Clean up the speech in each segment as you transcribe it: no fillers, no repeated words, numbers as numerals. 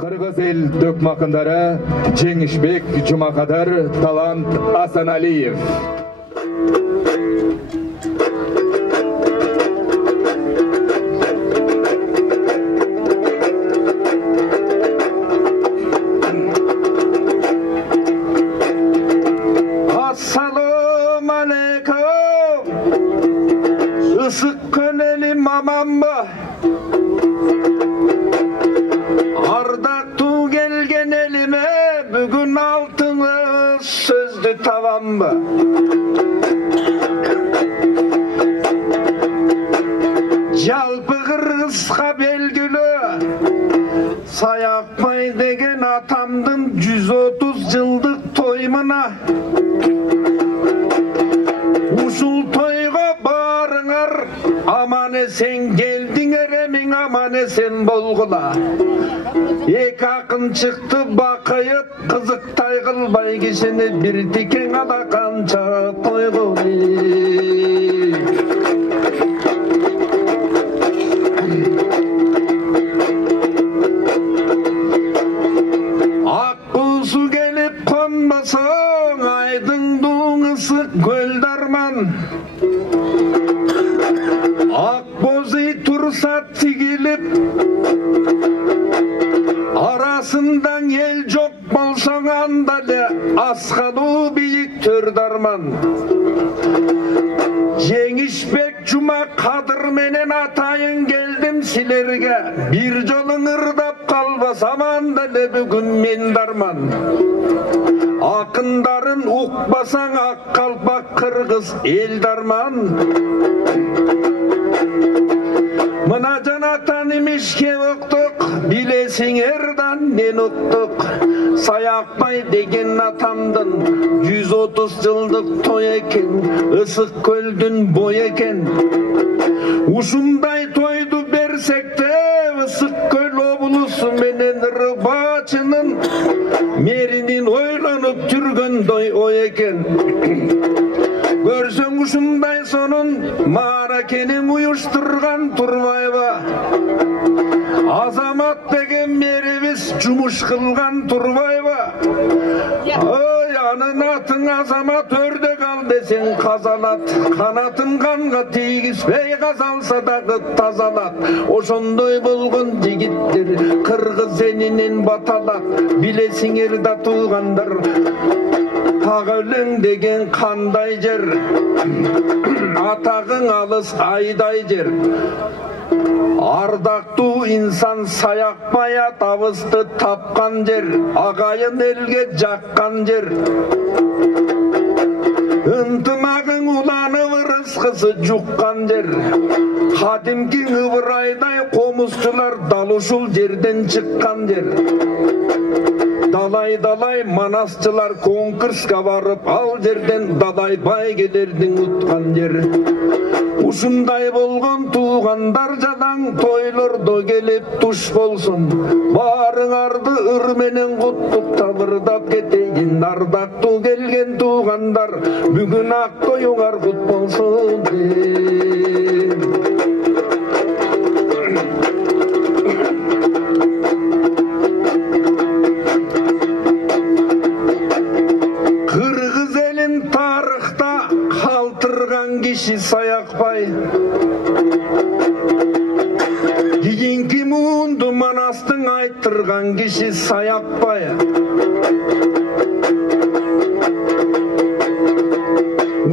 Kırgız el dökmakındara Cengişbek Cumakadar Talant Asanaliyev. Assalamu alaikum. Isık köneli mamamba. Ardaktu gelgen elime bugün altınız sözdü tavamba. Jalpı Kırgızga belgülü Sayakpay degen atamdın 130 yıldık toymuna. Uşul toyga barыңар, aman esen geldiңер eming aman esen bolgula. Ek akın çıktı bakayıp kızıktay kılbay kişini bir tiken ala kança toyguli. Akkusu gelip konmasın aydın dısı göl darman. Akbozu tursa tigilip arasından el çok bolsan andalı askalı büyük tör darman. Cengişbek Cuma Kadır menen atayın geldim silerge. Bir jolun ırdap kalbasam andalı bugün men darman. Akındarın ukbasan ak kalpak Kırgız el darman. Mına janatan imişke oktuk, bilesin erdan nen oktuk. Sayakpay degen atamdın 130 yıldık toy eken, ısık köldün boy eken. Uşunday toydu bersek de ısık köl obulusu menen rıbaçının merinin oylanıp türgün doy oy eken. Görsen uşunday sonun marakenin uyuşturgan turbayba. Azamat degen merimiz cumuş kılgan turbayba. Oy anın atın azamat ördek al desen kazalat. Kanatın kanga tigispey kazalsa dağı tazalat. Oşondoy bulgun jigittir Kırgız eninin batalat. Bilesiңер da tuğandar Tağölün degen kanday jer. Atağın alыс ayday jer. Ардактуу инсан Sayakpaya табысты тапкан жер. Агайын элге жаккан жер. Ынтымагың уланып ырыскысы жуккан жер. Кадимки Ыбырайдай комузчулар дал ушул жерден чыккан жер. Далай манасчылар конкурска барып ал жерден далай байгелердин уткан жер. Ушундай болгон туугандар жадаң тойлордо келип туш болсун. Барыңарды ыр менен куттуктап ырдап кетейин. Ардактуу келген туугандар бүгүн ак тоюңар кут болсун. Кыргыз элин тарыхта калтырган киши Sayakpay. Кийинки муунду манастың айттырган киши Sayakpay.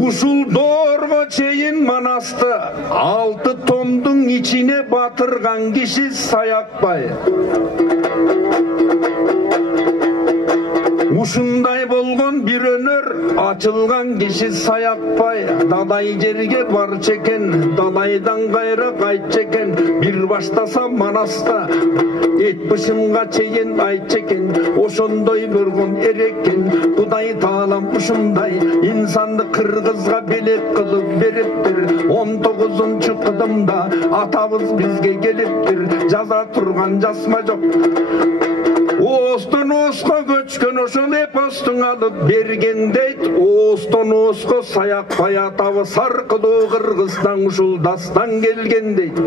Ушул доорго чейин манасты 6 томдун ичине батырган киши Sayakpay. Ушундай болгон бир өнөр ачылган киши Sayakpay. Далай жерге барчу экен, далайдан кайра кайтчу экен. Бир баштаса манаста эт бышымга чейин айтчу экен. Ошондой болгон эрекен. Кудай таалам ушундай инсанды Кыргызга белек кылып бериптир. 19-кыдымда атабыз бизге келиптир. Жаза турган жасма жок. Оостон ооско көчкөн ошол эпостун алып берген дейт. Оостон ооско Sayakpay атабыз аркылуу Кыргызстан ушул дастан келген дейт.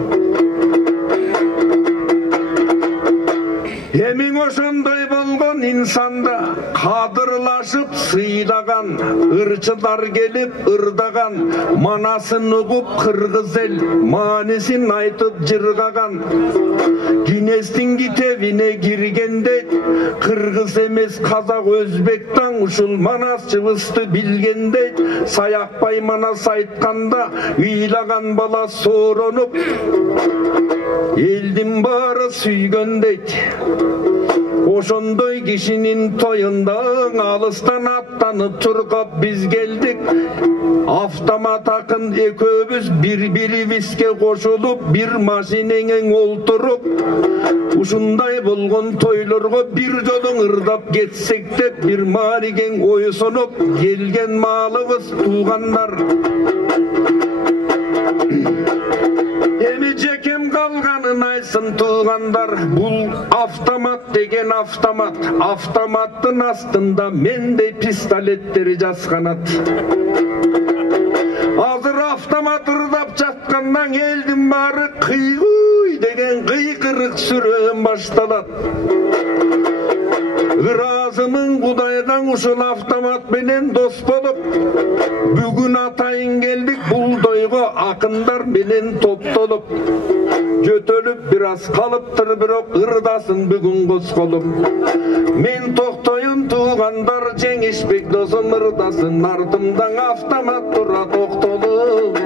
Эмиң ошондой болгон инсанда кадырлашып сыйлаган, ырчыдар келип ырдаган, манасын угуп кыргыз эл маанисин айтып жыргаган. Кеңестин китебине киргенде кыргыз эмес казак өзбектен ушул манас чыбысты билгенде, Саякбай манас айтканда ыйлаган бала сооронуп элдин баары сүйгөндейт. Ошондой кишинин тоюнда алыстан аттанып чуркап биз келдик. Автомат акын экөөбүз бири-бирибизге кошулуп, бир машинең олтуруп, ушундай болгон тойлорго бир жолуң ырдап кетсек деп бир мааригең ойсонуп келген маалыбыз туугандар. Эми жекем калганын айсын туугандар, бул автомат деген автомат. Автоматтын астында мендей пистолеттери жасканат. Азыр автомат ырдап жаткандан элдин баары кыйгуй деген кыйкырык сүрөөн башталат. Ыраазымын Кудайдан ушул автомат менен дос болуп, бүгүн атайын келдик бул тойго акындар менен топтолуп. Жөтөлүп бир аз калыптыр, бирок ырдасын бүгүн козголуп. Мен токтоюн туугандар, Жеңишбек досум ырдасын, артымдан автомат тура токтолуп.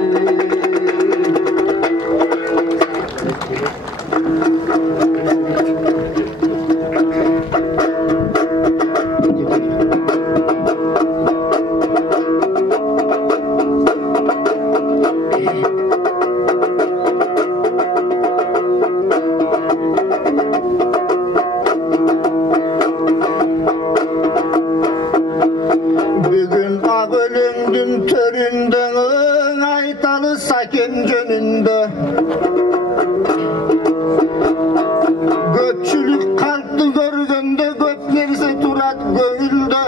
Göççülük kalktı görgende, göp nerse turat göğülde.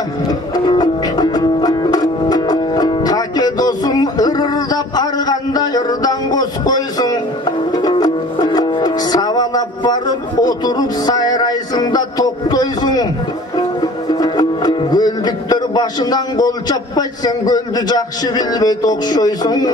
Take dosum ırırdap arganda ırdan koz koysun. Savalap varıp oturup sayraysın da toktoysun. Göldüktür başından kol çappay, sen göldü jakşı bilbeyt okşoysun.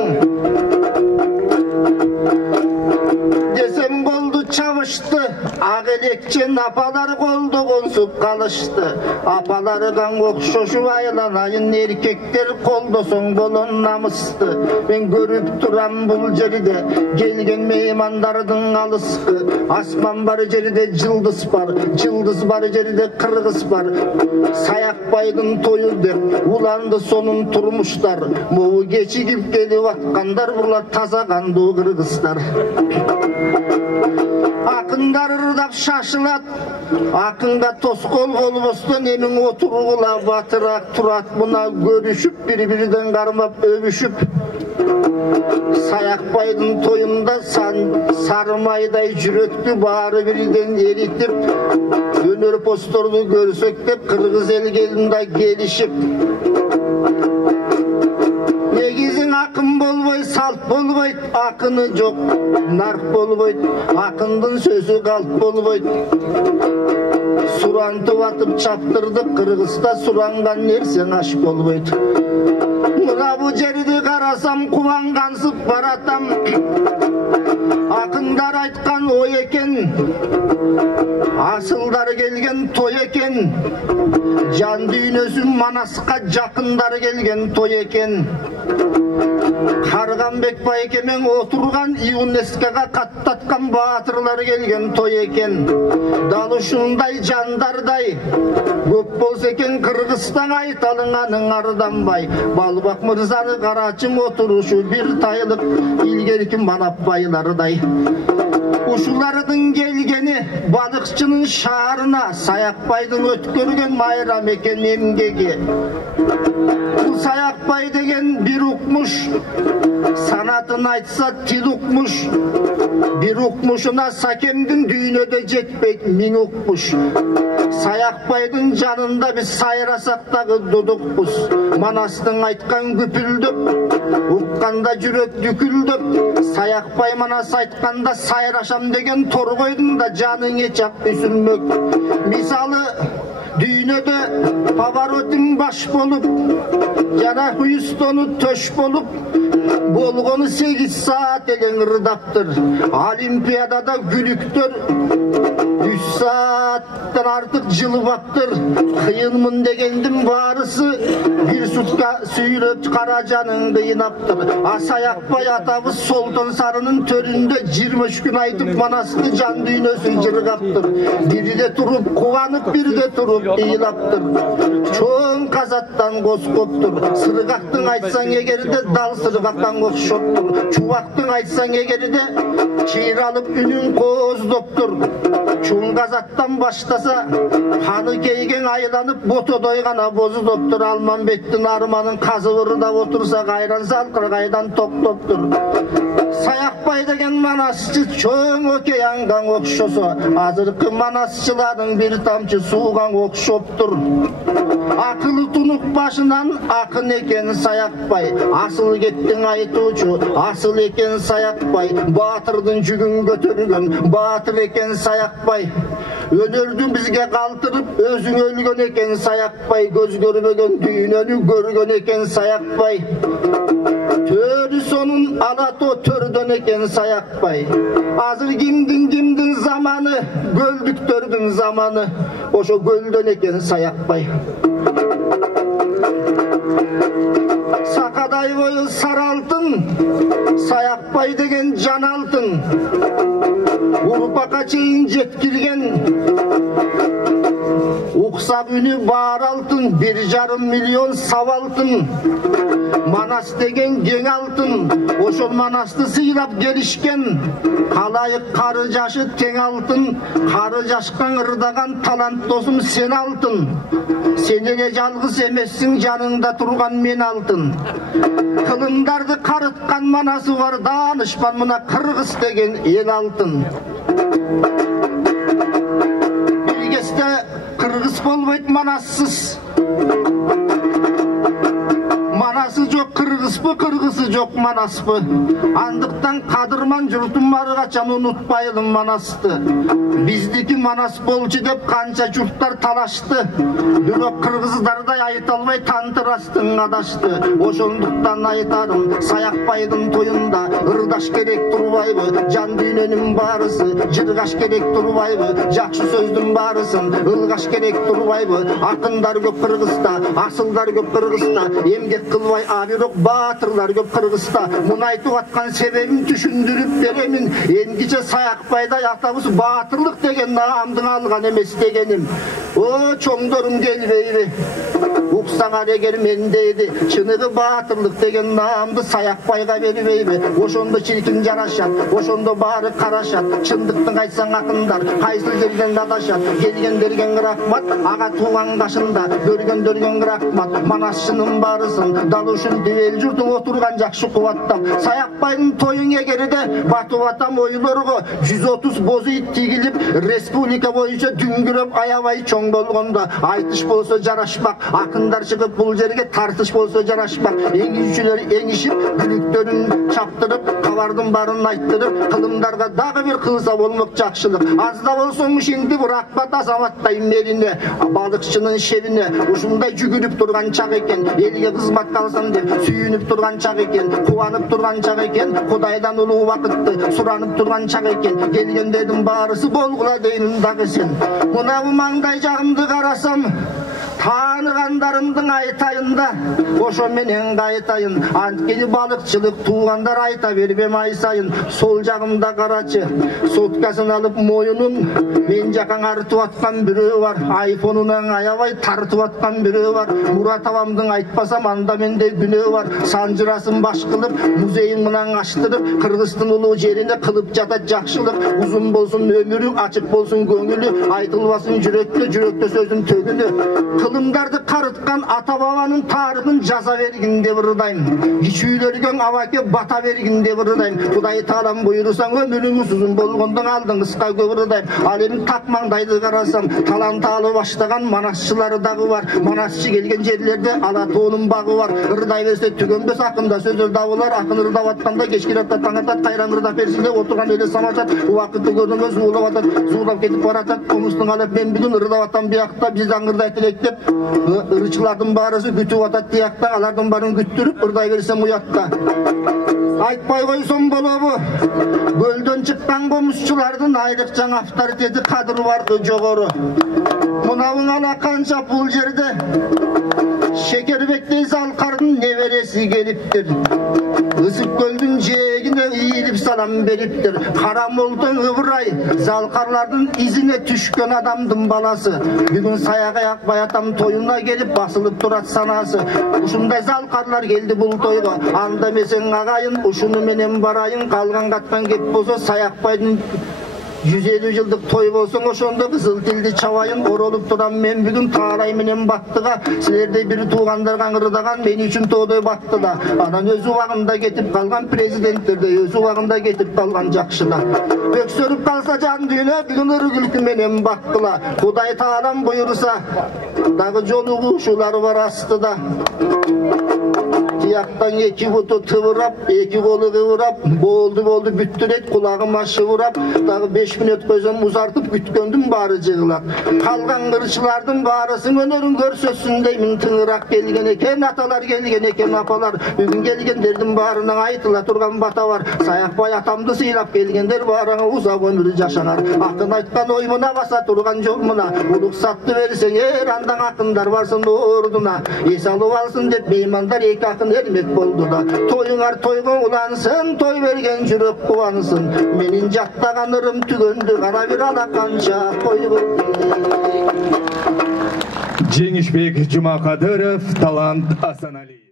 Desem goldu çavıştı, ağelekçen apalar goldu konsup kalıştı. Apalarıdan okşoşup aylanayın, erkekler koldosun bolon namısты. Ben görüp duram bul jeride, gelgen meymandardın alıskı. Asman bar jeride cıldız bar, cıldız bar jeride kırgız bar. Sayakbay'dın toyu dep, ulandı sonun turmuşlar. Moğu geçigip gelip atkandar, burlar taza kandı kırgızlar. Akınдар ырдап шашылат, акынга тоскол болбостон эмиң отургула батыраак турат. Мына көрүшүп, бири-бириден кармап өбүшүп. Саякбайдын тоюнда сарымайдай жүрөктү баары бириден эритип, өнөр посторду көрсөктөп, кыргыз эл келинда келишип. Негизин акын болбой, салт болбойт, акыны жок, нарк болбойт, акындын сөзү калт болбойт. Сурантып атып чаптырдык, Кыргызда суранган нерсең аш болбойт. Мына бу жерди карасам, кубангансып баратам. Акындар айткан ой экен, асылдар келген той экен. Жан дүйнөсүн Манаска жакындар келген той экен. Карганбек байкемен отурган, ЮНЕСКОга каттаткан баатырлар келген той экен. Дал ушундай жандардай көп болсо экен, Кыргызстан айталыңаның арданбай. Балбак мырзаны карачым отурушу бир тайлык илгерки манап байлардай. Ушулардын келгени балыкчынын шаарына, Саякбайдын өткөргөн майрам экен эмгеги. Бул Саякбай деген бир укмуш, санатын айтса тил укмуш. Бир укмушуна Сакемдин дүйнөдө жетпейт 1000 укмуш. Саякбайдын жанында біз сайрасақтағы дудықпыз. Манастың айтқан күпілдік, ұққанда жүрек дүкілдік. Саяқбай Манас айтқанда сайрашам деген торғойдың да жаныңе чақ үсілмек. Мисалы дүйнөдө поворотың баш болып, жана Хьюстону төш болып, болгону 8 саат элең ырдаптыр. Олимпиадада күлүктөр 3 сааттан артык жылыбаптыр. Кыйынмын дегендин баарысы бир сутка сүйлөп кара жаның кыйнаптыр. Саяқбай атабыз Солтон Сарынын төрүндө 23 күн айтып Манасты жан дүйнөсүн жыргаптыр. Бирде туруп кубанып, бирде туруп ыйлаптыр. Чоң казаттан коз коптур. Сыргактың айтсаң эгерде дал сыргактан окшоптур. Чубактың айтсаң эгерде чыйралып үнүн кооздоптур. Чоң казаттан баштаса ханы кейген айланып ботодой гана бозудоптур. Алманбеттин арманын казыбырда отурса кайран салкыр кайдан токтоптур. Саяқбай деген манасчы чоң океанга окшосо, азыркы манасчылардын бир тамчы сууга окшоптур. Акылы тунук башынан акын экен Саяқбай, асыл кеттиң айтуучу, асыл экен Саяқбай, баатырдын жүгүн көтөргөн, баатыр экен Саяқбай. Өнөрдү бизге калтырып, өзүң өлгөн экен Саяқбай, көз көрбөгөн дүйнөнү көргөн экен Саяқбай. Төрү сонун алато төрдөн экен Саяқбай. Азыр кимдин заманы, көлдүктөрдүн заманы, ошо көлдөн экен Саяқбай. Сакадай бою сары алтын, Саяқбай деген жан алтын. Урпакка чейин жеткирген, укса күнү бар алтын, 1,5 миллион сап алтын. Манас деген кең алтын, ошол Манасты сыйлап келишкен. Калайык кары жашы тең алтын, кары жашкан ырдаган талант досум сен алтын. Сен эле жалгыз эмессиң, жаныңда турган мен алтын. Кылымдарды карыткан Манасы бар, даанышпан мына Кыргыз деген эл алтын. Бир кезде Кыргыз болбойт Манассыз. Манасы жок Кыргызбы, Кыргызы жок Манаспы. Андыктан кадырман журтум ары качан унутпайлым Манасты. Биздики Манас болчу деп канча журттар талашты. Бирок кыргыздардай айта албай тантырастың адашты. Ошондуктан айтарым, Саяқбайдын тоюнда ырдаш керек турбайбы, жан дүйнөнүн баарысы, жыргаш керек турбайбы, жакшы сөздүн баарысын ылгаш керек турбайбы. Акындар көп Кыргызда, асылдар көп Кыргызда, эмгек кылбай бирок баатырлар көп Кыргызда. Муну айтып аткан себебин түшүндүрүп беремин. Эндиче Саяқбайдай атабыз баатырлык деген наамдын алган эмес дегеним. О чоңдорум келбейби, уксаңар эгер мен дейди, чыныгы баатырлык деген наамды Саяқбайга бербейби? Ошондо чиркин жарашат, ошондо баары карашат. Чындыктын айтсаң акындар кайсыл жерден адашат. Келгендерге рахмат, ага тууган кашында, көргөндөргө рахмат. Манасчынын баарысын дал ушул дибел журтун отурган жакшы кубаттап. Саяқбайдын тоюн эгерде батып атам ойлорго 130 бозу ит тигилип, республика боюнча дүңгүрөп аябай чоң болгондо айтыш болсо жарашпак. Акындар чыгып бул жерге тартыш болсо жарашпак. Эңишчилер эңишип, күлүктөрүн чаптырып, кабардын баарын айттырып, кылымдарга дагы бир кылса болмок жакшылык. Азда болсоң ушинтип рахмат азаматтай мерине, балыкчынын шебине. Ушундай жүгүрүп турган чак экен, элге кызмат калсам деп сүйүнүп турган чак экен, кубанып турган чак экен, Кудайдан улуу убакытты суранып турган чак экен. Келгендердин баарысы болгула деймин дагы сен. Мына бу маңдай жагымды карасам, тааныгандарымдын айтайында, ошо менен кайтайын. Анткени балыкчылык туугандар айта бербем ай сайын. Сол жагымда карачы, соткасын алып моюнун, мен жакаң артып аткан бирөө бар. Айфонунан аябай тартып аткан бирөө бар. Мурат абамдын айтпасам анда менде күнөө бар. Санжырасын баш кылып, музейин менен аштырып, Кыргыздын улуу жерине кылып жатат жакшылык. Узун болсун өмүрү, ачык болсун көңүлү, айтылбасын жүрөктө, жүрөктө сөздүн төгүнү. Кылымдарды карыткан ата бабанын тарыхын жаза бергин деп ырдайм. Кичүүлөргө абаке бата бергин деп ырдайм. Кудай таалам буйрусаң өмүрүңүз узун болгондон алдыңызга көп ырдайм. Ал эми так маңдайды карасам, таланталы баштаган манасчылары дагы бар. Манасчы келген жерлерде ала тоонун багы бар. Ырдай берсе түгөнбөс акында сөздөр да болар. Акын ырдап атканда кечки ратта таң атат, кайран ырдап берсин деп отурган эле самажат. Убакытты көрдүңүз зуулап атат, зуулап кетип баратат. Комустун алып мен бүгүн ырдап атам биякта биз аңырдай тилектеп, ырчылардын баарысы күтүп атат биякта, алардын баарын күттүрүп ырдай берсем уятта. Айтпай койсом болобу? Көлдөн чыккан комузчулардын айрыкча авторитети кадыр барды жогору. Мынабың ала канча бул жерде Шекербектей Залкардын небереси келиптир. Ысып көлдүн жээгине ийилип салам бериптир. Карамолдон Ыбырай Залкарлардын изине түшкөн адамдын баласы. Бүгүн саягай акбай атам тоюна келип басылып турат санасы. Ушундай Залкарлар келди бул тойго. Анда эмесең агайын, ушуну менен барайын. Калган каткан кеп болсо Саякбайдын 150 жылдык той болсоң ошондо кызыл тилди чабайын. Оролуп турам мен бүгүн Таалай менен Баттыга. Силердей бир туугандарга ырдаган мен үчүн тоодой Баттыда. Анан өз убагында кетип калган президенттерде, өз убагында кетип калган жакшыда. Өксөрүп калса жан дүйнө бүгүн ыры күлкү менен баккыла. Кудай таалам буйруса дагы жолугушуулар бар астыда. Тияктан эки буту тыбырап, эки колу кыбырап, болду бүттүрөйт кулагым ашыбырап, дагы 5 мүнөт көзөм узартып күткөндүн баары жыгылат. Калган кырчылардын баарысын өнөрүн көрсөтсүн деймин. Тыңырак келген экен аталар, келген экен апалар. Бүгүн келгендердин баарына айтыла турган бата бар. Саякбай атамды сыйлап келгендер баарыңа узак өмүр жашагар. Акын айткан ой мына баса турган жол мына. Уруксатты берсең андан акындар барсын ордуна. Эс алып алсын деп меймандар эки акын эрмек болду да. Тоюңар тойго улансын, той берген жүрөк кубансын. Менин жаттаган ырым түгөндү кара бир ала канча койго. Жеңишбек Жумакадыров, Талант Асаналиев.